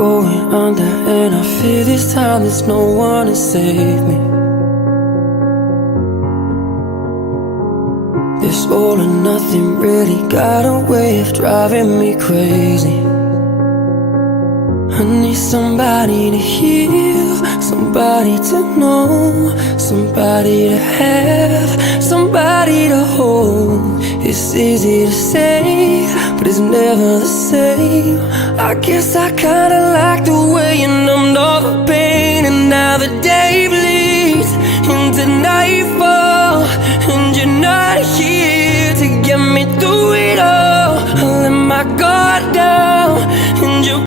going under, and I fear this time there's no one to save me. This all or nothing really got a way of driving me crazy. I need somebody to heal, somebody to know, somebody to have, somebody to hold. It's easy to say, but it's never the same. I guess I kinda like the way